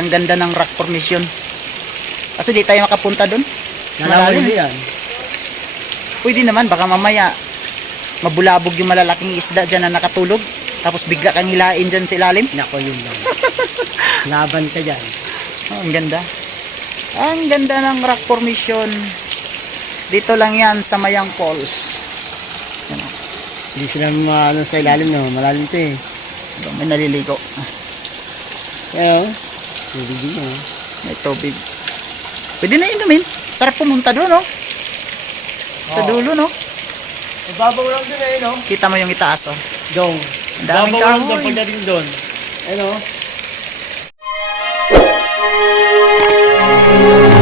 Ang ganda ng rock formation. Kasi di tayo makapunta doon. Malalim. yan. Pwede naman, baka mamaya mabulabog yung malalaking isda dyan na nakatulog. Tapos bigla kang hilain dyan sa ilalim. Nako yun lang. Laban ka dyan. Oh, ang ganda. Ang ganda ng rock formation. Dito lang yan sa Mayang Falls. Hindi sila ano sa ilalim no. Malalim to eh. May naliligo. Well, tubig din yan. May tubig. Pwede na inumin. Sarap pumunta doon, no? Oh. Sa dulo, no? Ibabaw lang din eh, no? Kita mo yung itaas, oh. Dong. Daming kahoy. Ibabaw lang doon pagdating doon. Ano? Oh. Thank you.